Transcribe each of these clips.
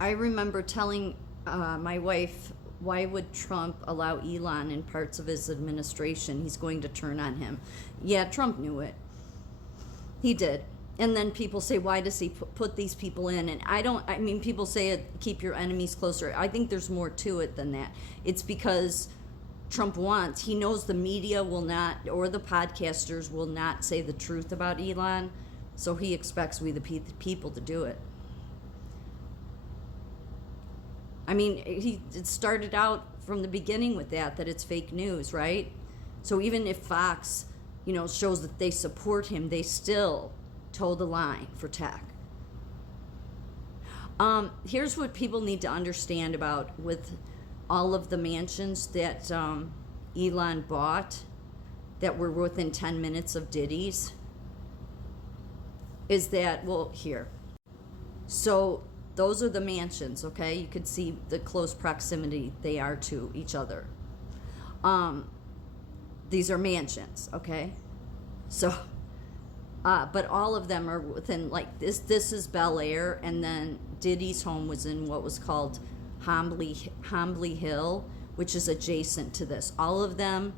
I remember telling my wife, why would Trump allow Elon in parts of his administration? He's going to turn on him. Yeah, Trump knew it. He did. And then people say, why does he put these people in? And I mean, people say keep your enemies closer. I think there's more to it than that. It's because Trump he knows the media will not, or the podcasters will not say the truth about Elon. So he expects we, the people, to do it. I mean, it started out from the beginning with that it's fake news, right? So even if Fox, shows that they support him, they still toe the line for tech. Here's what people need to understand about with all of the mansions that Elon bought that were within 10 minutes of Diddy's. Is that, here. So those are the mansions, okay? You could see the close proximity they are to each other. These are mansions, okay? So, but all of them are within, like, this is Bel Air, and then Diddy's home was in what was called Hombley Hill, which is adjacent to this. All of them,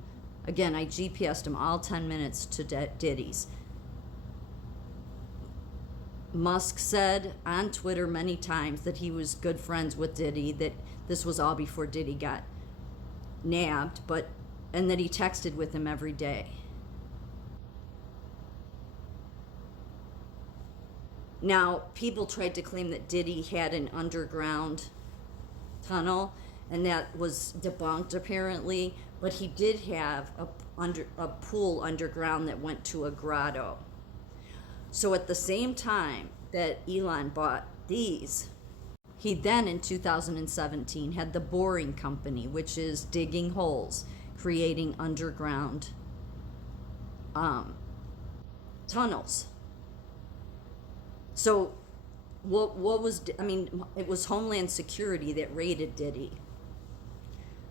again, I GPSed them all 10 minutes to Diddy's. Musk said on Twitter many times that he was good friends with Diddy, that this was all before Diddy got nabbed, and that he texted with him every day. Now, people tried to claim that Diddy had an underground tunnel, and that was debunked apparently, but he did have a pool underground that went to a grotto. So at the same time that Elon bought these, he then in 2017 had the Boring Company, which is digging holes, creating underground tunnels. So it was Homeland Security that raided Diddy.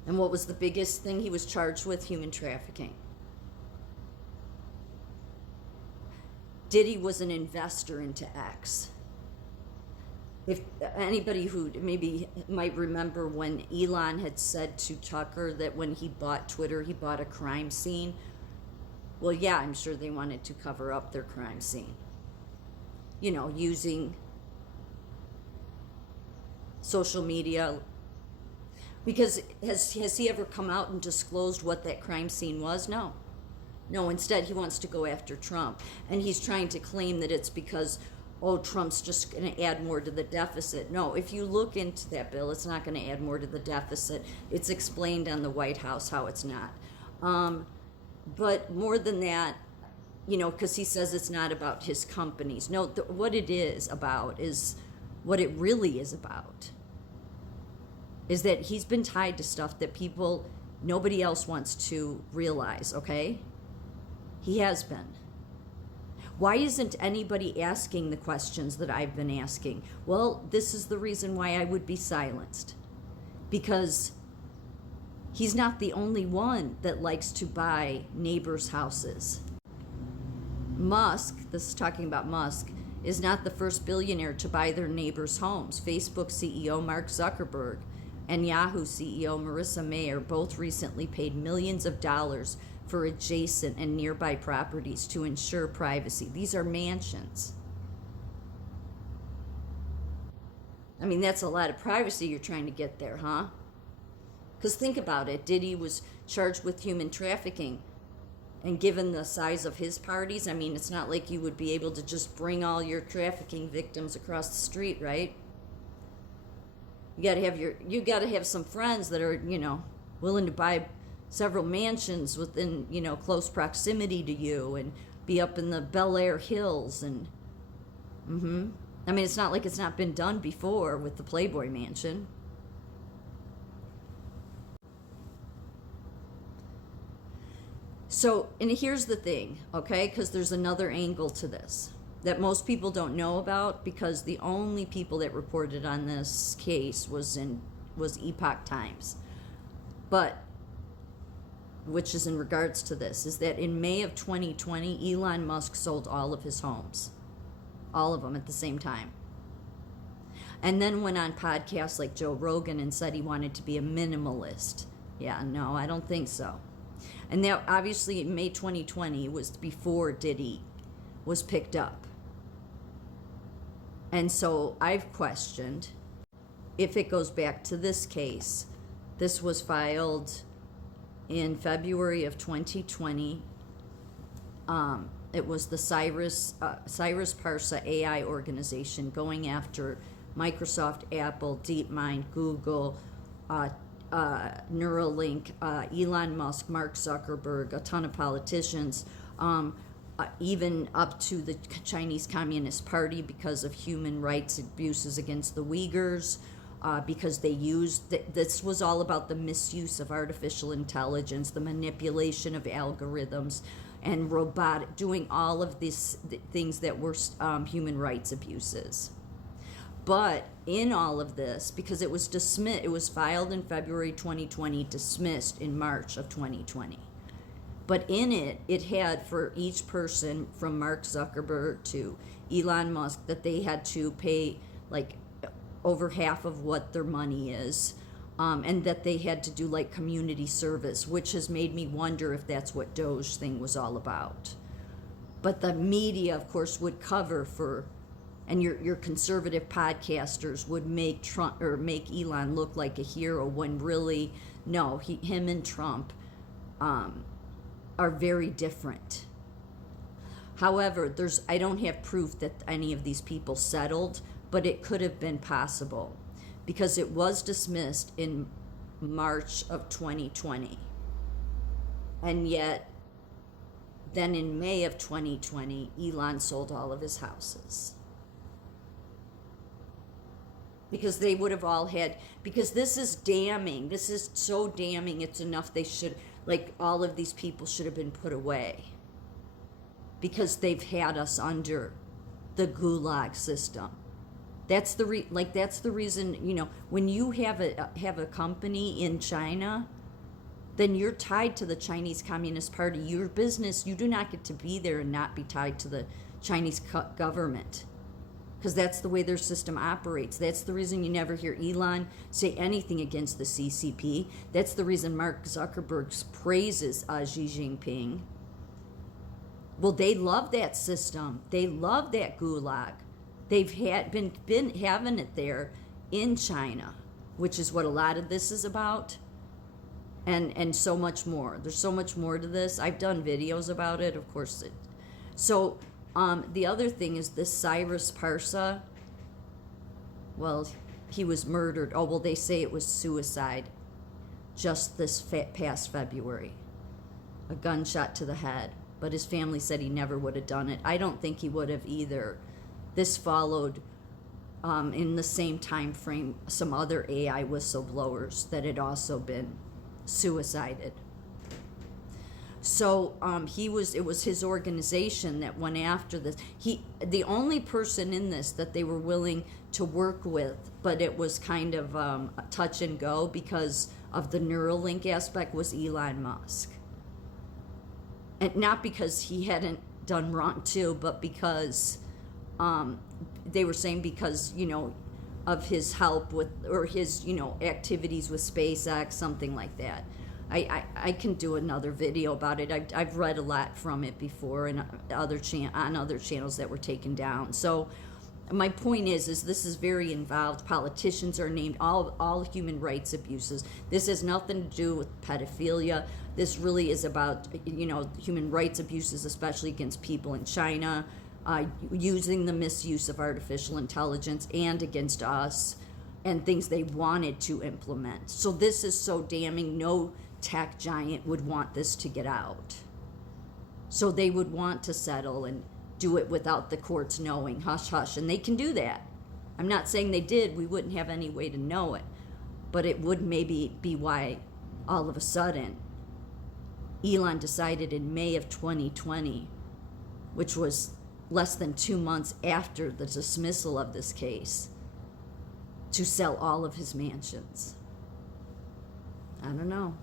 And what was the biggest thing he was charged with? Human trafficking. Diddy was an investor into X. If anybody who maybe might remember when Elon had said to Tucker that when he bought Twitter, he bought a crime scene. Well, yeah, I'm sure they wanted to cover up their crime scene. Using social media. Because has he ever come out and disclosed what that crime scene was? No. No, instead he wants to go after Trump. And he's trying to claim that it's because, Trump's just going to add more to the deficit. No, if you look into that bill, it's not going to add more to the deficit. It's explained on the White House how it's not. But more than that, because he says it's not about his companies. No, what it is about is, what it really is about, is that he's been tied to stuff that nobody else wants to realize, okay? He has been. Why isn't anybody asking the questions that I've been asking? Well, this is the reason why I would be silenced. Because he's not the only one that likes to buy neighbors' houses. Musk, this is talking about Musk, is not the first billionaire to buy their neighbors' homes. Facebook CEO Mark Zuckerberg and Yahoo CEO Marissa Mayer both recently paid millions of dollars for adjacent and nearby properties to ensure privacy. These are mansions. I mean, that's a lot of privacy you're trying to get there, huh? Because think about it. Diddy was charged with human trafficking. And given the size of his parties, I mean, it's not like you would be able to just bring all your trafficking victims across the street, right? You got to have some friends that are, willing to buy several mansions within, close proximity to you, and be up in the Bel Air Hills, and I mean, it's not like it's not been done before with the Playboy Mansion. So, and here's the thing, okay, because there's another angle to this that most people don't know about, because the only people that reported on this case was Epoch Times. But, which is in regards to this, is that in May of 2020, Elon Musk sold all of his homes. All of them at the same time. And then went on podcasts like Joe Rogan and said he wanted to be a minimalist. Yeah, no, I don't think so. And that obviously in May 2020 was before Diddy was picked up. And so I've questioned if it goes back to this case. This was filed in February of 2020. It was the Cyrus Parsa AI organization going after Microsoft, Apple, DeepMind, Google, Neuralink, Elon Musk, Mark Zuckerberg, a ton of politicians, even up to the Chinese Communist Party because of human rights abuses against the Uyghurs, because they used, this was all about the misuse of artificial intelligence, the manipulation of algorithms, and robotic, doing all of these things that were human rights abuses. But in all of this, because it was dismissed, it was filed in February 2020, dismissed in March of 2020. But in it, it had for each person from Mark Zuckerberg to Elon Musk that they had to pay like over half of what their money is, and that they had to do like community service, which has made me wonder if that's what Doge thing was all about. But the media, of course, would cover for, and your conservative podcasters would make Trump or make Elon look like a hero when really, no, him and Trump are very different. However, I don't have proof that any of these people settled, but it could have been possible because it was dismissed in March of 2020. And yet, then in May of 2020, Elon sold all of his houses. Because they would have all had, because this is damning. This is so damning, it's enough they should, like all of these people should have been put away. Because they've had us under the gulag system. That's the reason, you know, when you have a company in China, then you're tied to the Chinese Communist Party. Your business, you do not get to be there and not be tied to the Chinese government, because that's the way their system operates. That's the reason you never hear Elon say anything against the CCP. That's the reason Mark Zuckerberg praises Xi Jinping. Well, they love that system. They love that gulag. They've been having it there in China, which is what a lot of this is about, and so much more. There's so much more to this. I've done videos about it, of course. So the other thing is this Cyrus Parsa. Well, he was murdered. Oh, well, they say it was suicide just this past February. A gunshot to the head. But his family said he never would have done it. I don't think he would have either. This followed in the same time frame some other AI whistleblowers that had also been suicided. So it was his organization that went after this. The only person in this that they were willing to work with, but it was kind of touch and go because of the Neuralink aspect, was Elon Musk. And not because he hadn't done wrong too, but because they were saying because, you know, of his help with, or his, you know, activities with SpaceX, something like that. I can do another video about it. I've read a lot from it before and on other channels that were taken down. So my point is this is very involved. Politicians are named, all human rights abuses. This has nothing to do with pedophilia. This really is about, you know, human rights abuses, especially against people in China, using the misuse of artificial intelligence and against us, and things they wanted to implement. So this is so damning. No tech giant would want this to get out. So they would want to settle and do it without the courts knowing, hush hush, and they can do that. I'm not saying they did. We wouldn't have any way to know it, but it would maybe be why all of a sudden Elon decided in May of 2020, which was less than 2 months after the dismissal of this case, to sell all of his mansions. I don't know.